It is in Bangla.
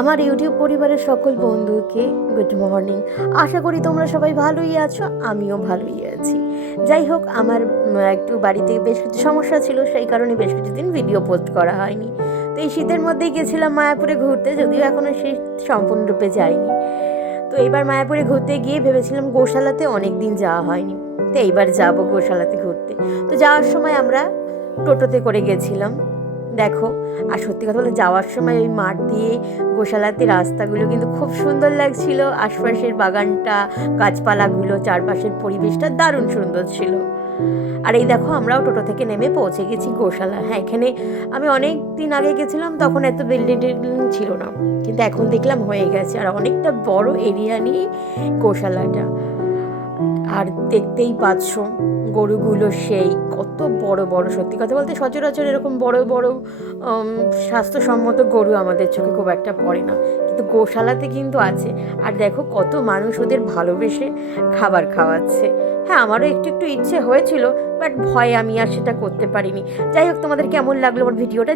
আমার ইউটিউব পরিবারের সকল বন্ধুকে গুড মর্নিং আশা করি তোমরা সবাই ভালোই আছো, আমিও ভালোই আছি। যাই হোক, আমার একটু বাড়িতে বেশ কিছু সমস্যা ছিল, সেই কারণে বেশ কিছুদিন ভিডিও পোস্ট করা হয়নি। তো এই শীতের মধ্যেই গেছিলাম মায়াপুরে ঘুরতে, যদিও এখনও শীত সম্পূর্ণরূপে যায়নি। তো এবার মায়াপুরে ঘুরতে গিয়ে ভেবেছিলাম গোশালাতে অনেক দিন যাওয়া হয়নি। তো এইবার যাব গোশালাতে ঘুরতে। তো যাওয়ার সময় আমরা টোটোতে করে গেছিলাম। দেখো, আর সত্যি কথা বলতে যাওয়ার সময় ওই মাঠ দিয়ে গোশালাতে রাস্তাগুলো কিন্তু খুব সুন্দর লাগছিল। আশপাশের বাগানটা, গাছপালাগুলো, চারপাশের পরিবেশটা দারুণ সুন্দর ছিল। আর এই দেখো, আমরাও টোটো থেকে নেমে পৌঁছে গেছি গোশালা। হ্যাঁ এখানে আমি অনেক দিন আগে গেছিলাম, তখন এত বিল্ডিং টিল্ডিং ছিল না। কিন্তু এখন দেখলাম হয়ে গেছে, আর অনেকটা বড় এরিয়া নিয়ে গোশালাটা। আর দেখতেই পাচ্ছ গরুগুলো সেই কত বড় বড়, সত্যি কথা বলতে সচরাচর এরকম বড় বড় স্বাস্থ্যসম্মত গরু আমাদের চোখে খুব একটা পড়ে না। কিন্তু গোশালাতে কিন্তু আছে। আর দেখো কত মানুষ ওদের ভালোবেসে খাবার খাওয়াচ্ছে। হ্যাঁ আমারও একটু একটু ইচ্ছে হয়েছিল, বাট ভয়ে আমি আর সেটা করতে পারিনি। যাই হোক, তোমাদের কেমন লাগল আমার ভিডিওটা?